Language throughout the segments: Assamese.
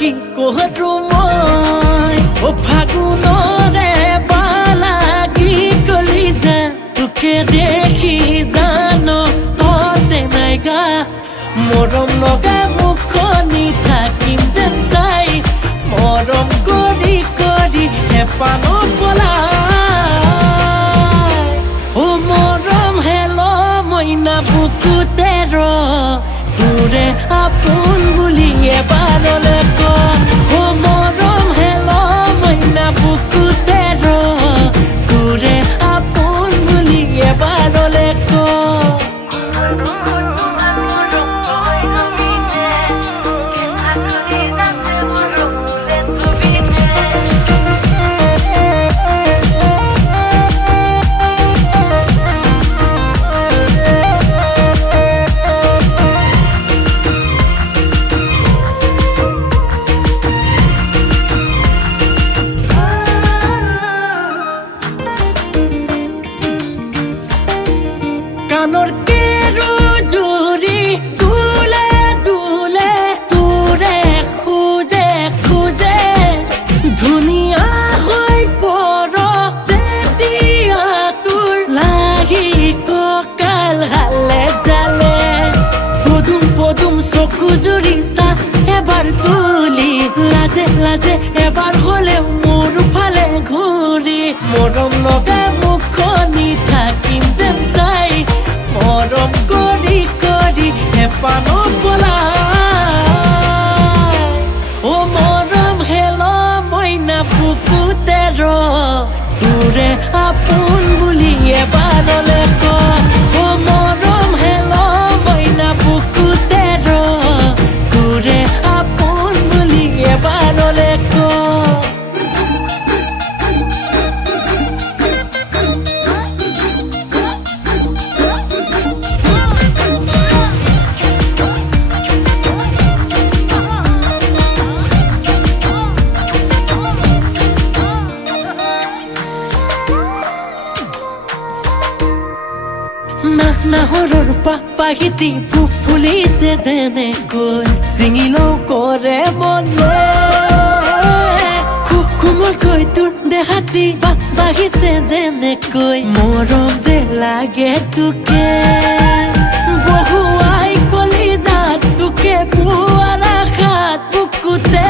কি কৰো মই ও ফাগুনৰে বালাগি কলিজা তোকে দেখি জানো ততে নাই গা মৰম লগা মুখনি থাকিম যেন চাই মৰম কৰি কৰি হেপানো পলাই ও মৰম হেল মইনা বুকুতে ৰ তোৰে আপোন বুলি এবাৰলে ক ও মৰম হেল মইনা বুকুতে ৰ তোৰে আপোন বুলি এবাৰলে ক কানৰ কেৰু জুৰি দুলে দুলে তোৰে খুজে খুজে ধুনীয়া হৈ পৰ যেতিয়া তোৰ লাগি কঁকাল হালে জালে পদুম পদুম চকু জুৰি চা এবাৰ তুলি লাজে লাজে এবাৰ হলেও মোৰ ফালে ঘূৰি মৰম লগা মুখনি থাকিম যেন চাই মৰম কৰি কৰি হেপানো পলাই ও মৰম হেল মইনা বুকুতে ৰ তোৰে আপোন বুলি এবাৰলে ক ও মৰম হেল মইনা বুকুতে ৰ তোৰে আপোন বুলি এবাৰলে ক নাহৰৰ পাহিতি ফুলিছে যেনেকৈ চিঙিলেও কৰে মনে কোমলকৈ তোৰ দেহাতি বাঢ়িছে যেনেকৈ মৰম যে লাগে তোকে বহুৱাই কলিজাত তোকে পোৱাৰ আশাত বুকুতে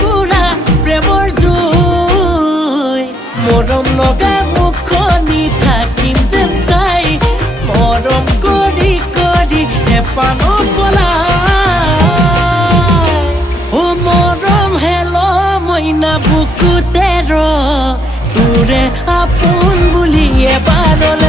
কুৰা প্ৰেমৰ জুই মৰম লগা মুখনি থাকিম যেন চাই মৰম কৰি কৰি হেপানো পলাই ও মৰম হেল মইনা বুকুতে ৰ তোৰে আপোন বুলি এবাৰলে